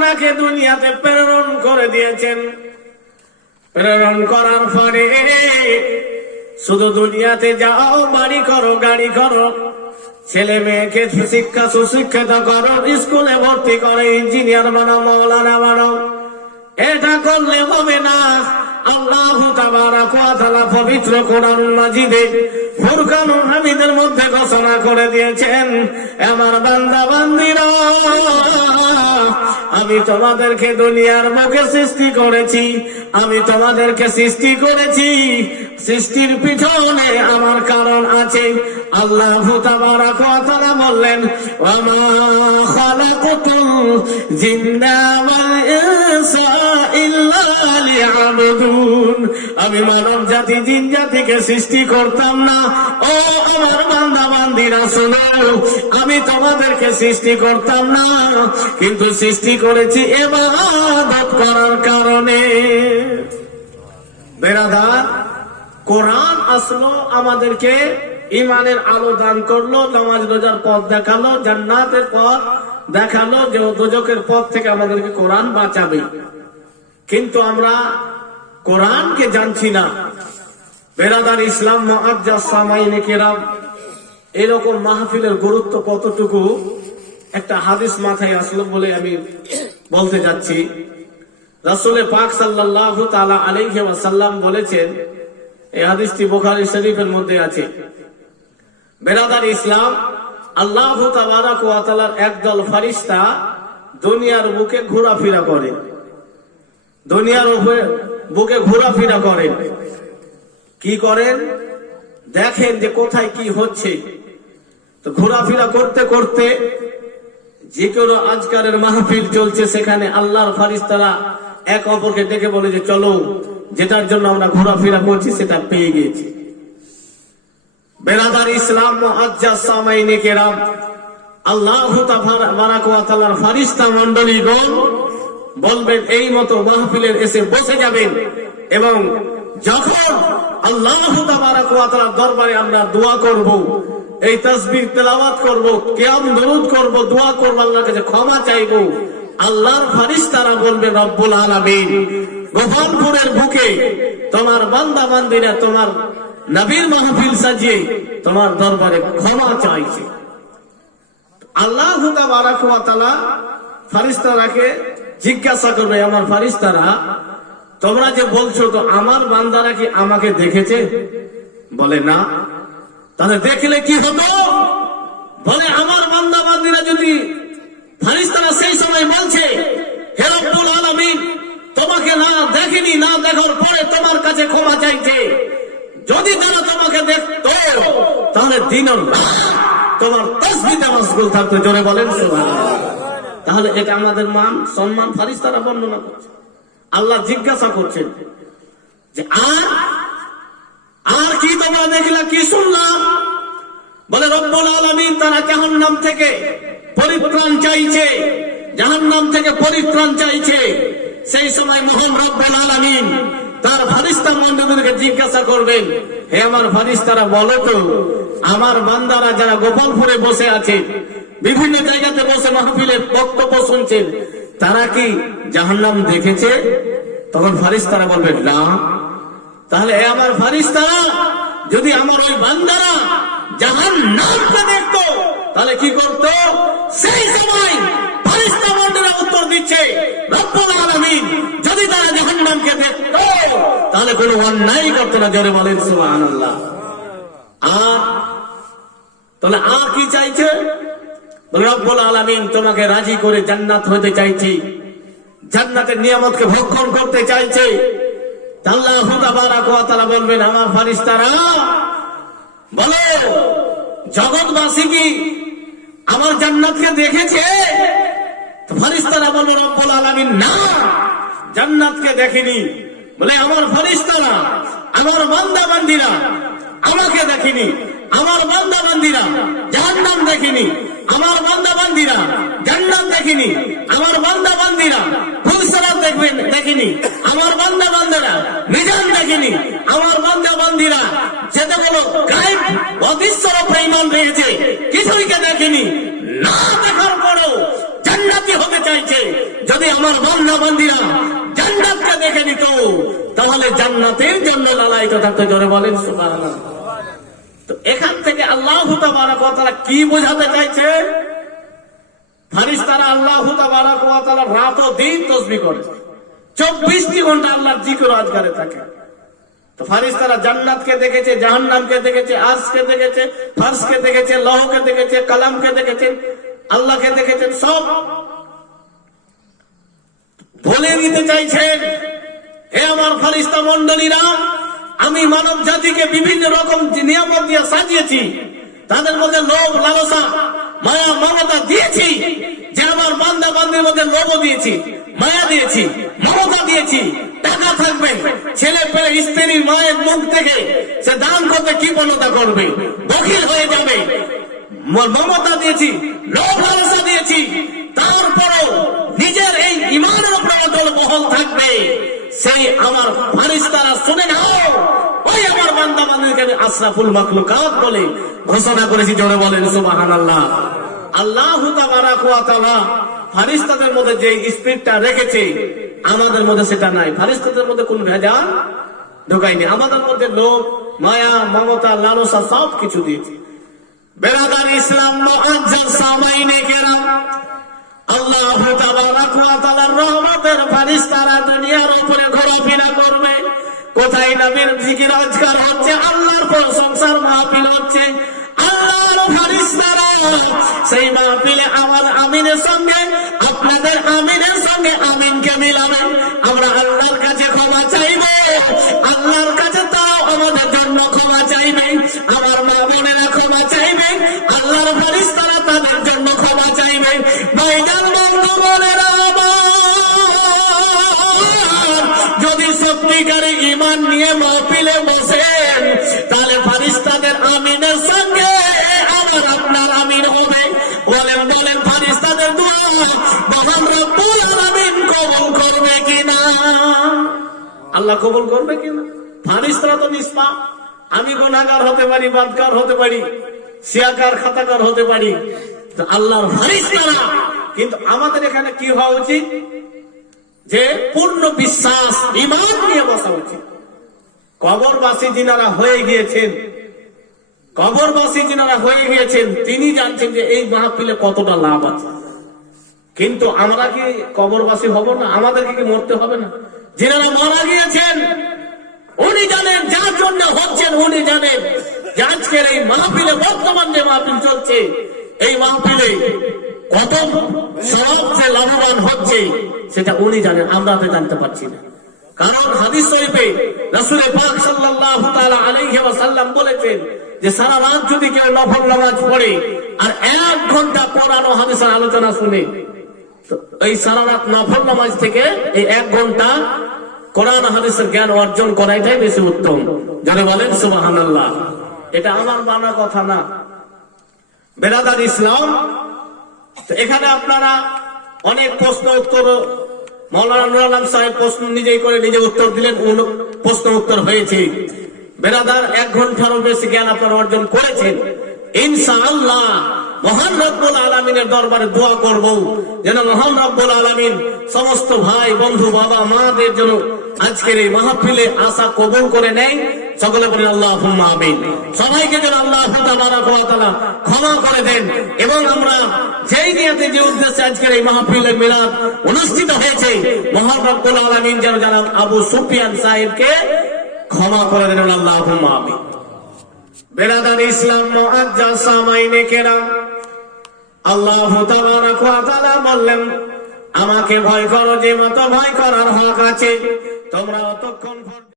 আপনাকে দুনিয়াতে প্রেরণ করে দিয়েছেন। প্রেরণ করার পরে শুধু দুনিয়াতে যাও, বাড়ি করো, গাড়ি করো, ছেলে মেয়েকে শিক্ষা সুশিক্ষিত করো, স্কুলে ভর্তি করে, ইঞ্জিনিয়ার বানাও, মৌলানা বানাও। এটা করলে হবে না। আল্লাহু তাবারাক ওয়া তাআলা পবিত্র কোরআন মাজিদে ফুরকানুল হামিদের মধ্যে ঘোষণা করে দিয়েছেন, আমার বান্দা বান্দীরা, আমি তোমাদেরকে দুনিয়ার বুকে সৃষ্টি করেছি, আমি তোমাদেরকে সৃষ্টি করেছি, সৃষ্টির পিছনে আমার কারণ আছে। আল্লাহু তাবারাক ওয়া তাআলা বললেন, ওয়া মা খালাকাতুল জিন্না ওয়াল ইনসা ইল্লা লিয়াবুদুন। আমি মানব জাতি জিন জাতিকে সৃষ্টি করতাম না। ও আমার বান্দা বান্দীরা শোনো, আমি তোমাদেরকে সৃষ্টি করতাম না, কিন্তু সৃষ্টি করেছি ইবাদত করার কারণে। বেরাদার, কোরআন আসলো আমাদেরকে ইমানের আলো দান করলো, নামাজ রোজার পথ দেখালো, জান্নাতের পথ দেখালো, যে দোজখের পথ থেকে আমাদেরকে কোরআন বাঁচাবে। কিন্তু আমরা কোরআনকে জানছি না। বেরাদার ইসলাম মুআজ্জাজ সামাইনে কেরাম, এরকম মাহফিলের গুরুত্ব কতটুকু একটা হাদিস মাথায় আসলো বলে আমি বলতে যাচ্ছি। রাসূল পাক সাল্লাল্লাহু তাআলা আলাইহি ওয়াসাল্লাম বলেছেন, এই হাদিসটি বুখারী শরীফের মধ্যে আছে, বেরাদার ইসলাম, আল্লাহু তাবারাক ওয়া তাআলার একদল ফেরেশতা দুনিয়ার বুকে ঘোরাফেরা করে, দুনিয়ার বুকে ঘোরাফেরা করেন। কি করেন? দেখেন যে কোথায় কি হচ্ছে। তো ঘোরাফেরা করতে করতে যে কোনো আজকারের মাহফিল চলছে, সেখানে আল্লাহর ফেরেশতারা এক অপরকে ডেকে বলে যে চলো, যেটার জন্য আমরা ঘোরাফেরা করছি সেটা পেয়ে গেছি। বেরাদার ইসলাম মুআজ্জাজ সামাইনে কেরাম, আল্লাহু তাবারাক ওয়া তাআলার ফেরেশতা মণ্ডলীগণ বলবেন, এই মতো মাহফিলের এসে বসে যাবেন, এবং যখন আল্লাহু তাবারাক ওয়া তাআলার দরবারে আমরা দোয়া করব, এই তাসবিহ তেলাওয়াত করব, কিয়াম দরুদ করব, দোয়া করব, আল্লাহর কাছে ক্ষমা চাইব, আল্লাহর ফেরেশতারা বলবে, রব্বুল আলামিন, গোপালপুরের বুকে তোমার বান্দা বান্দীরা তোমার নবীর মাহফিল সাজিয়ে তোমার দরবারে ক্ষমা চাইছে। আল্লাহু তাবারাক ওয়া তাআলা ফেরেশতারাকে জিজ্ঞাসা করবে, আমার ফেরেশতারা, তোমরা যে বলছো, তো আমার বান্দারা কি আমাকে দেখেছে? বলে না। তাহলে দেখলে কি হতো? বলে, আমার বান্দা বান্দীরা যদি, ফেরেশতারা সেই সময় বলছে, হে রব্বুল আলামিন, তোমাকে না দেখেনি, না দেখার পরে তোমার কাছে ক্ষমা চাইছে। যদি তারা তোমাকে দেখতো, তাহলে দিন ও রাত তোমার তাসবিহে মশগুল থাকতো। জোরে বলেন সুবহানাল্লাহ। তাহলে এটা আমাদের মান সম্মান ফেরেশতারা বর্ণনা করছে। আল্লাহ জিজ্ঞাসা করছেন যে আর কি তোমরা দেখলা, কি শুনলাম? বলে, রব্বুল আলামিন তারা জাহান্নাম থেকে পরিত্রাণ চাইছে, জাহান্নাম থেকে পরিত্রাণ চাইছে। সেই সময় মহান রব্বুল আলামিন তার ফেরেশতা মণ্ডলীদেরকে জিজ্ঞাসা করবেন, হে আমার ফেরেশতারা, বলো তো, আমার বান্দারা যারা গোপালপুরে বসে আছে, বিভিন্ন জায়গাতে বসে মাহফিলে বক্তব্য শুনছেন, তারা কি জাহান্নাম দেখেছে? তখন ফেরেশতারা বলবেন না। তাহলে হে আমার ফেরেশতারা, যদি আমার ওই বান্দারা জাহান্নামকে দেখতো, তাহলে কি করত? সেই সময় ফেরেশতা মণ্ডলীরা উত্তর দিচ্ছে, রব্বুল আলামিন, যদি তারা জাহান্নামকে দেখতো, তাহলে কোনো অন্যায় করতো না। জোরে বলেন সুবহানাল্লাহ। তাহলে আর কি চাইছে? রব্বুল আলামিন তোমাকে রাজি করে জান্নাত হতে চাইছি, জান্নাতের নিয়ামতকে ভক্ষণ করতে চাইছে। আল্লাহু তাবারাক ওয়া তাআলা বলবেন, আমার ফেরেশতারা, বলো, জগৎবাসী কি আমার জান্নাতকে দেখেছে? ফেরেশতারা বলল, রব্বুল আলামিন না, জান্নাতকে দেখেনি। বলে, আমার ফেরেশতারা, আমার বান্দা বান্দীরা আমাকে দেখেনি, আমার বান্দা বান্দীরা জাহান্নাম দেখেনি, আমার বান্দা বান্দীরা জান্নাত দেখেনি, আমার বান্দা বান্দীরা ফুলসিরাত দেখেনি, আমার বান্দা বান্দীরা মিজান দেখেনি, আমার বান্দা বান্দীরা যেগুলো গায়েব অদৃশ্যর উপরে ঈমান রেখেছে কিছুইকে দেখেনি। না দেখার পরেও জান্নাতি হতে চাইছে। যদি আমার বান্দা বান্দীরা জান্নাতকে দেখে নিত, তাহলে জান্নাতের জন্য লালায়িত থাকতো। জোরে বলেন সুবহানাল্লাহ। তো এখান থেকে আল্লাহ তাবারক ওয়া তাআলা কি বোঝাতে চাইছে? ফেরেশতারা আল্লাহ তাবারক ওয়া তাআলা রাত ও দিন তাসবিহ করে, 24 ঘন্টা আল্লাহর জিকির আজকারে থাকে। তো ফেরেশতারা জান্নাতকে দেখেছে, জাহান্নামকে দেখেছে, আরশকে দেখেছে, ফারশকে দেখেছে, লৌহকে দেখেছে, কলমকে দেখেছেন, আল্লাহকে দেখেছেন। সব বলে দিতে চাইছেন, হে আমার ফেরেশতা মণ্ডলীরা, আমি মানব জাতিকে বিভিন্ন রকম নিয়ামত দিয়ে সাজিয়েছি, তাদের মধ্যে লোভ লালসা মায়া মমতা দিয়েছি, যে আমার বান্দা বান্দির মধ্যে লোভ দিয়েছি, মায়া দিয়েছি, মমতা দিয়েছি। টাকা থাকবে, ছেলে পেলে স্ত্রীর মায়ের মুখ থেকে সে দান করতে কি বলতা করবে, দখিল হয়ে যাবে। মমতা দিয়েছি, লোভ লালসা দিয়েছি, তারপরও নিজের এই ইমানের উপর অটল বহল থাকবে। সেই আমার ফেরেশতারা শুনে নাও, ওই আমার বান্দা বান্দিকে আমি আশরাফুল মাখলুকাত বলে ঘোষণা করেছি। জোরে বলেন সুবহানাল্লাহ। আল্লাহ তাবারক ওয়া তাআলা ফেরেশতাদের মধ্যে যে স্পিরিটটা রেখেছে, আমাদের মধ্যে সেটা নাই। ফেরেশতাদের মধ্যে কোন ভেজাল ঢোকায়নি, আমাদের মধ্যে লোভ মায়া মমতা লালসা সব কিছু দিয়েছে। বেরাদার ইসলাম মুআজ্জাজ সামাইনে কেরাম, আল্লাহ তাবারক ওয়া তাআলার রহমতের ফেরেশতারা দুনিয়ার উপরে ঘোরাফেরা করবে। কোথায় নবীর জিকির আজকার হচ্ছে, আল্লাহর প্রশংসার মাহফিল হচ্ছে, আল্লাহর ফেরেশতারা সেই মাহফিলে আমার আমিনের সঙ্গে আপনাদের আমিনের সঙ্গে আমিনকে মিলাবেন। আমরা আল্লাহর কাছে ক্ষমা চাইবে, আল্লাহর কাছে তাও আমাদের জন্য ক্ষমা চাইবে, আমার মা বোনেরা ক্ষমা চাইবে, আল্লাহর ফেরেশতারা তাদের জন্য ক্ষমা চাইবে। ভাইজান বন্ধু বোনেরা যদি সত্যিকারে ঈমান নিয়ে মাহফিলে বসেন, তাহলে ফেরেশতাদের আমিনের সঙ্গে আমার আপনার আমিন হবে। বলেন বলেন ফেরেশতাদের দোয়া মহান রব্বুল আলামিন কবুল করবে কিনা? আল্লাহ কবুল করবে কিনা? ফেরেশতারা তো নিষ্পাপ, আমি গুনাহগার হতে পারি, বাদকার হতে পারি, সিয়াকার খাতাকার হতে পারি, তো আল্লাহর ফেরেশতারা। কিন্তু আমাদের এখানে কি হওয়া উচিত? যে পূর্ণ বিশ্বাস ঈমান নিয়ে বসা উচিত। কবরবাসী যিনারা হয়ে গিয়েছেন, কবরবাসী যিনারা হয়ে গিয়েছেন, তিনি জানছেন যে এই মাহফিলে কতটা লাভ আছে। কিন্তু আমরা কি কবরবাসী হব না? আমাদেরকে কি মরতে হবে না? যিনারা মারা গিয়েছেন উনি জানেন, যার জন্য হচ্ছেন উনি জানেন যে আজকের এই মাহফিলে, বর্তমান যে মাহফিল চলছে, এই মাহফিলে কত সওয়াব যে লাভবান হচ্ছে সেটা উনি জানেন, আমরা তো জানতে পারছি না। কারণ হাদিস শরীফে রাসূল পাক সাল্লাল্লাহু তাআলা আলাইহি ওয়াসাল্লাম বলেছেন যে সারা রাত যদি কেউ নফল নামাজ পড়ে আর 1 ঘন্টা কোরআন ও হাদিসের আলোচনা শুনে, তো এই সারা রাত নফল নামাজ থেকে এই 1 ঘন্টা কোরআন হাদিসের জ্ঞান অর্জন করাইটাই বেশি উত্তম। যারা বলেন সুবহানাল্লাহ। এটা আমার বানা কথা না, বেরাদার ইসলাম। তো এখানে আপনারা অনেক প্রশ্ন উত্তর, মাওলানা নুরুল আলম সাহেব প্রশ্ন নিজেই করে নিজে উত্তর দিলেন, প্রশ্ন উত্তর হয়েছে। বেরাদার 1 ঘন্টারও বেশি জ্ঞান আপনারা অর্জন করেছেন। ইনশাআল্লাহ মহান রব্বুল আলামিনের দরবারে দোয়া করব যেন মহান রব্বুল আলামিন সমস্ত ভাই বন্ধু বাবা মাদের জন্য আজকের এই মাহফিলে আসা কবুল করে নেয়। সকলে বলেন আল্লাহুম্মা আমিন। সবাইকে যেন আল্লাহ তাবারক ওয়া তাআলা ক্ষমা করে দেন, এবং আমরা যেই নিয়তে যে উদ্দেশ্যে আজকের এই মাহফিলে মিলাদ অনুষ্ঠিত হয়েছে, মহান রব্বুল আলামিন যেন জানাব আবু সুফিয়ান সাহেবকে ক্ষমা করে দেন। আল্লাহুম্মা আমিন। বেরাদার ইসলাম মুআজ্জাজ সামাইনে কেরাম, আল্লাহ তাবারক ওয়া তাআলা বললেন, আমাকে ভয় করো যে মত ভয় করার হক আছে। তোমরা অতক্ষণ